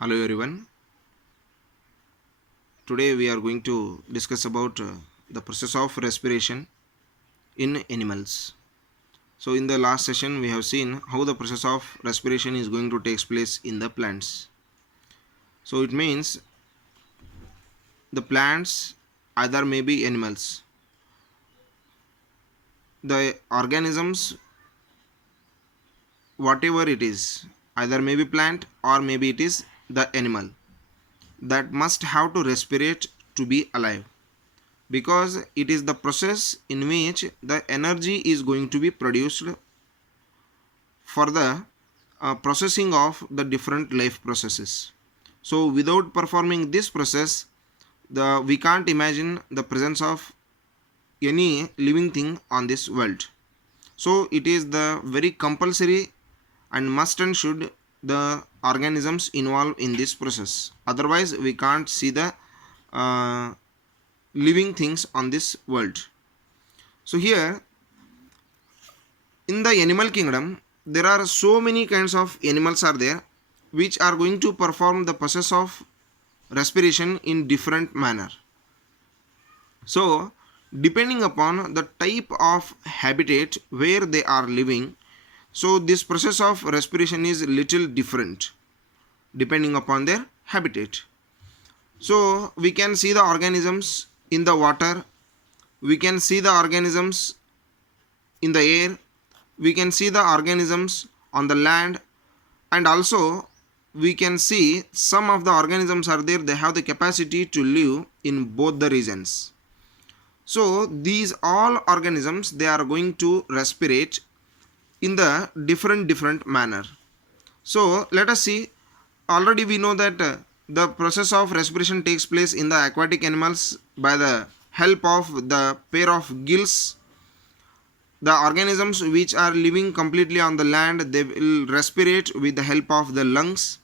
Hello everyone. Today we are going to discuss about the process of respiration in animals. So in the last session we have seen how the process of respiration is going to take place in the plants. So it means the plants either may be animals. The organisms whatever it is either may be plant or maybe it is the animal that must have to respirate to be alive, because it is the process in which the energy is going to be produced for the processing of the different life processes. So without performing this process, we can't imagine the presence of any living thing on this world. So it is the very compulsory and must and should the organisms involved in this process, otherwise we can't see the uh, living things on this world. So here in the animal kingdom there are so many kinds of animals are there which are going to perform the process of respiration in different manner. So depending upon the type of habitat where they are living, so this process of respiration is little different depending upon their habitat. So we can see the organisms in the water, we can see the organisms in the air, we can see the organisms on the land, and also we can see some of the organisms are there, they have the capacity to live in both the regions. So these all organisms they are going to respirate in the different manner. So let us see, already we know that the process of respiration takes place in the aquatic animals by the help of the pair of gills. The organisms which are living completely on the land, they will respirate with the help of the lungs.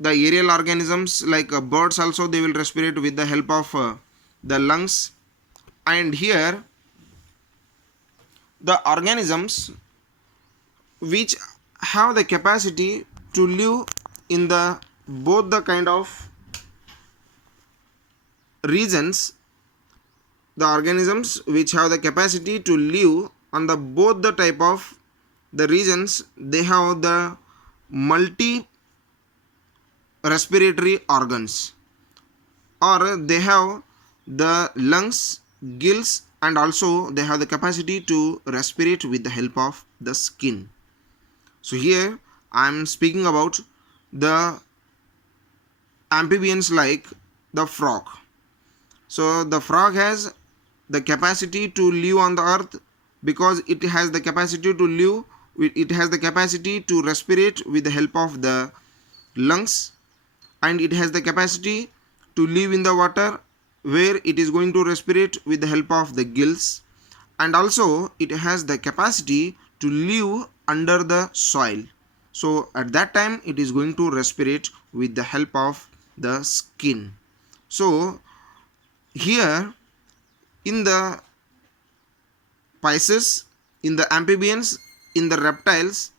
The aerial organisms like birds also, they will respirate with the help of the lungs. And here the organisms which have the capacity to live in the both the kind of regions, the organisms which have the capacity to live on the both the type of the regions, they have the multi respiratory organs, or they have the lungs, gills, and also they have the capacity to respirate with the help of the skin. So here I am speaking about the amphibians like the frog. So the frog has the capacity to live on the earth because it has the capacity to live, it has the capacity to respirate with the help of the lungs, and it has the capacity to live in the water where it is going to respirate with the help of the gills, and also it has the capacity to live under the soil. So at that time it is going to respirate with the help of the skin. So here in the Pisces, in the amphibians, in the reptiles,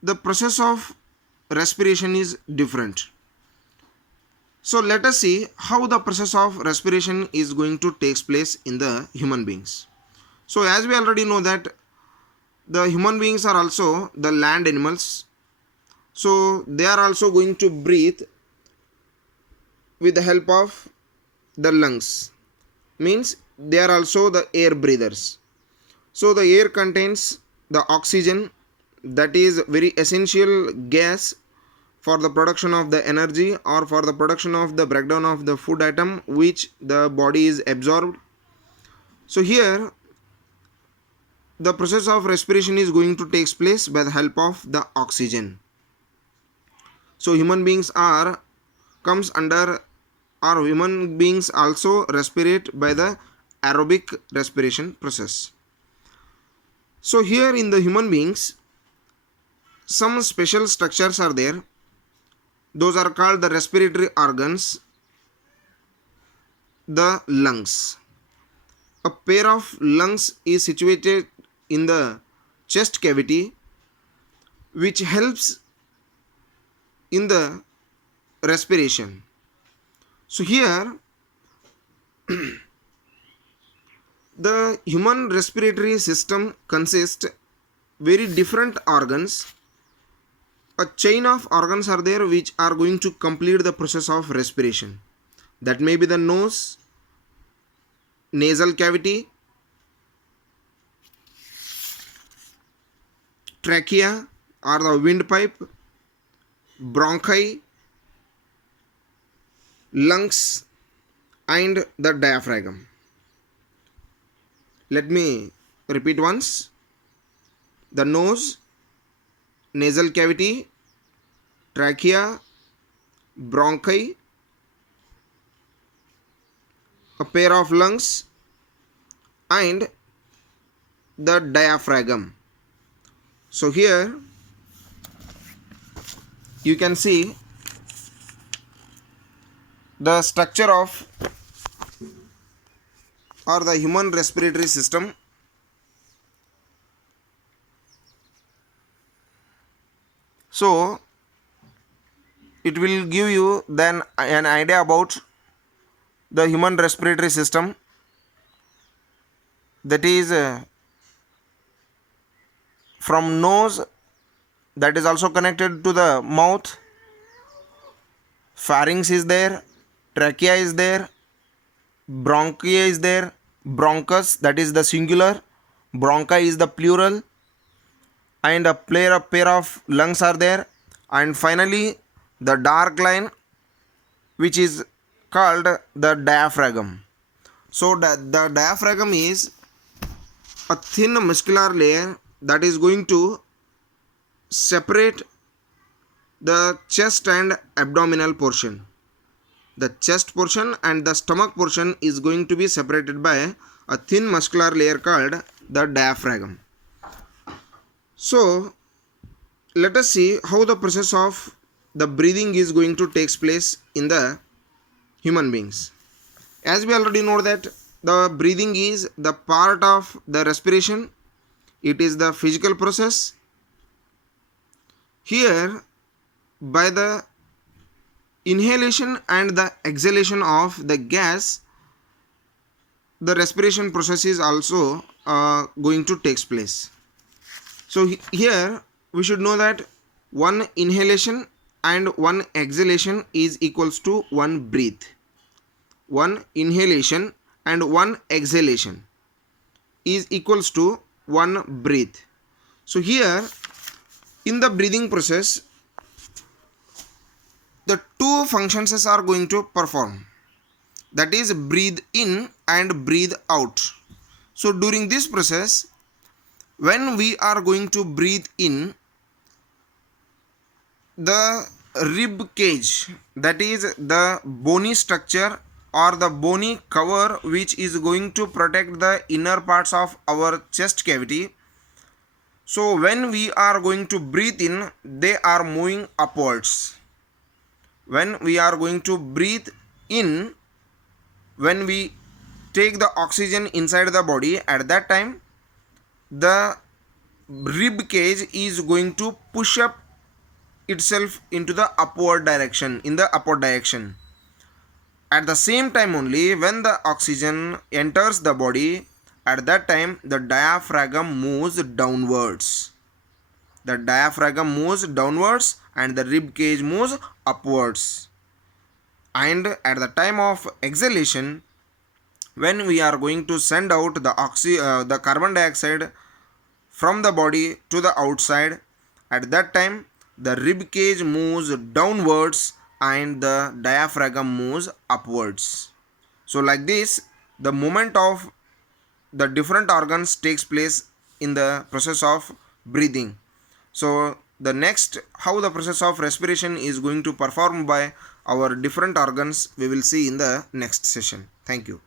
the process of respiration is different. So let us see how the process of respiration is going to take place in the human beings. So as we already know that the human beings are also the land animals, so they are also going to breathe with the help of the lungs, means they are also the air breathers. So the air contains the oxygen, that is very essential gas for the production of the energy or for the production of the breakdown of the food atom which the body is absorbed. So here the process of respiration is going to take place by the help of the oxygen. So human beings are comes under, or human beings also respirate by the aerobic respiration process. So here in the human beings some special structures are there, those are called the respiratory organs. The lungs, a pair of lungs is situated in the chest cavity which helps in the respiration. So here the human respiratory system consists very different organs. A chain of organs are there which are going to complete the process of respiration. That may be the nose, nasal cavity, trachea or the windpipe, bronchi, lungs and the diaphragm. Let me repeat once. The nose, nasal cavity, trachea, bronchi, a pair of lungs and the diaphragm. So here you can see the structure of or the human respiratory system. So it will give you then an idea about the human respiratory system, that is from nose, that is also connected to the mouth, pharynx is there, trachea is there, bronchia is there, bronchus that is the singular, bronchi is the plural, and a pair of lungs are there, and finally the dark line which is called the diaphragm. So the diaphragm is a thin muscular layer that is going to separate the chest and abdominal portion. The chest portion and the stomach portion is going to be separated by a thin muscular layer called the diaphragm. So let us see how the process of the breathing is going to take place in the human beings. As we already know that the breathing is the part of the respiration. It is the physical process. Here by the inhalation and the exhalation of the gas, the respiration process is also going to take place. So here we should know that one inhalation and one exhalation is equals to one breath. One inhalation and one exhalation is equals to one breath. So here in the breathing process, the two functions are going to perform, that is breathe in and breathe out. So during this process, when we are going to breathe in, the rib cage, that is the bony structure or the bony cover which is going to protect the inner parts of our chest cavity. So when we are going to breathe in, they are moving upwards. When we are going to breathe in, when we take the oxygen inside the body, at that time the rib cage is going to push up itself into the upward direction, in the upward direction. At the same time only, when the oxygen enters the body, at that time the diaphragm moves downwards. The diaphragm moves downwards and the rib cage moves upwards. And at the time of exhalation, when we are going to send out the carbon dioxide from the body to the outside, at that time the rib cage moves downwards and the diaphragm moves upwards. So like this, the movement of the different organs takes place in the process of breathing. So the next, how the process of respiration is going to perform by our different organs, we will see in the next session. Thank you.